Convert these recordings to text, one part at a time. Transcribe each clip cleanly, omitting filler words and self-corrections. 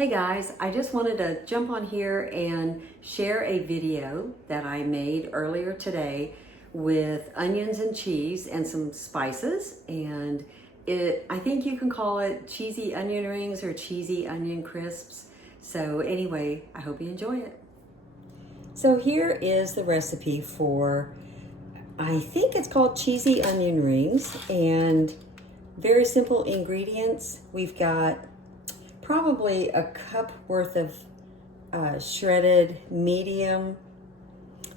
Hey guys, I just wanted to jump on here and share a video that I made earlier today with onions and cheese and some spices. And I think you can call it cheesy onion rings or cheesy onion crisps. So anyway, I hope you enjoy it. So here is the recipe for, I think it's called cheesy onion rings, and very simple ingredients. We've got probably a cup worth of shredded medium,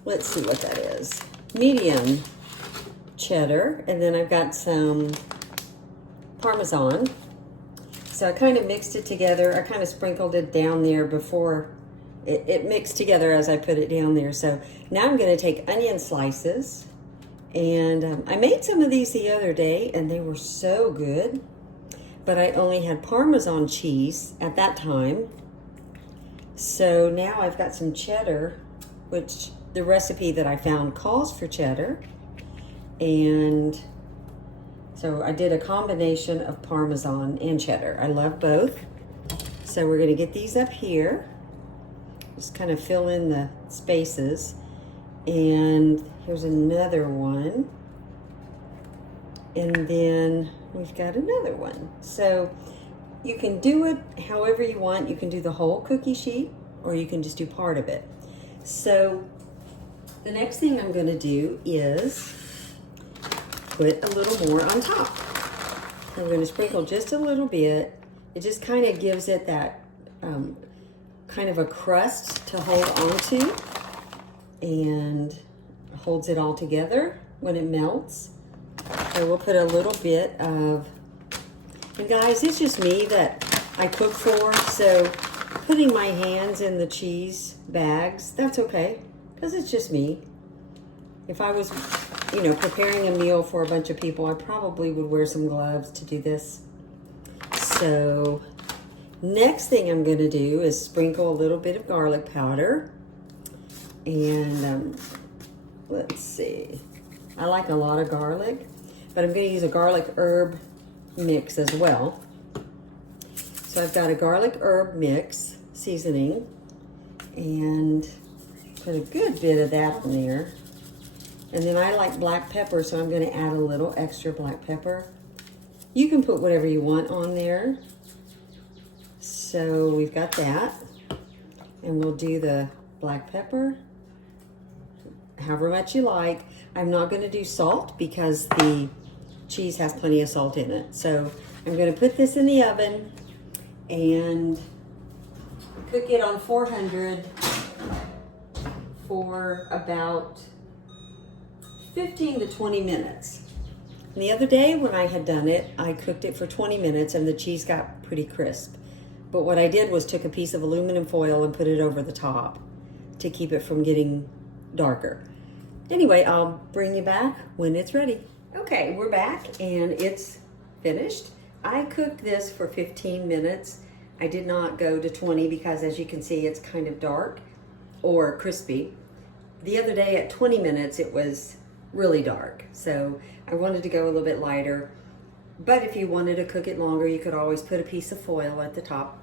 let's see what that is, medium cheddar, and then I've got some Parmesan. So I kind of mixed it together. I kind of sprinkled it down there before it mixed together as I put it down there. So now I'm going to take onion slices, and I made some of these the other day and they were so good. But I only had Parmesan cheese at that time. So now I've got some cheddar, which the recipe that I found calls for cheddar. And so I did a combination of Parmesan and cheddar. I love both. So we're gonna get these up here. Just kind of fill in the spaces. And here's another one. And then we've got another one. So you can do it however you want. You can do the whole cookie sheet or you can just do part of it. So the next thing I'm going to do is put a little more on top. I'm going to sprinkle just a little bit. It just kind of gives it that kind of a crust to hold on to and holds it all together when it melts. So we'll put a little bit of, and guys, it's just me that I cook for, so putting my hands in the cheese bags, that's okay, because it's just me. If I was, preparing a meal for a bunch of people, I probably would wear some gloves to do this. So next thing I'm going to do is sprinkle a little bit of garlic powder. And let's see, I like a lot of garlic. But I'm going to use a garlic herb mix as well. So I've got a garlic herb mix seasoning and put a good bit of that on there. And then I like black pepper, so I'm going to add a little extra black pepper. You can put whatever you want on there. So we've got that. And we'll do the black pepper however much you like. I'm not going to do salt because the cheese has plenty of salt in it. So I'm going to put this in the oven and cook it on 400 for about 15 to 20 minutes. And the other day when I had done it, I cooked it for 20 minutes and the cheese got pretty crisp. But what I did was took a piece of aluminum foil and put it over the top to keep it from getting darker. Anyway, I'll bring you back when it's ready. Okay, we're back and it's finished. I cooked this for 15 minutes. I did not go to 20 because, as you can see, it's kind of dark or crispy. The other day at 20 minutes, it was really dark. So I wanted to go a little bit lighter. But if you wanted to cook it longer, you could always put a piece of foil at the top.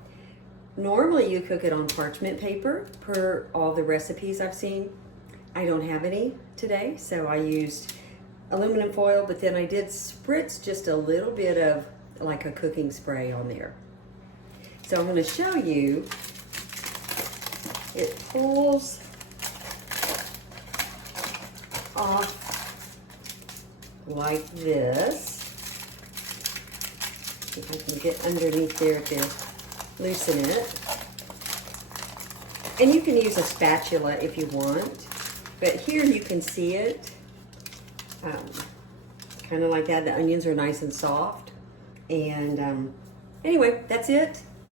Normally you cook it on parchment paper per all the recipes I've seen. I don't have any today, so I used aluminum foil, but then I did spritz just a little bit of like a cooking spray on there. So I'm going to show you. It pulls off like this. See if I can get underneath there to loosen it. And you can use a spatula if you want, but here you can see it. Kind of like that. The onions are nice and soft. And anyway, that's it.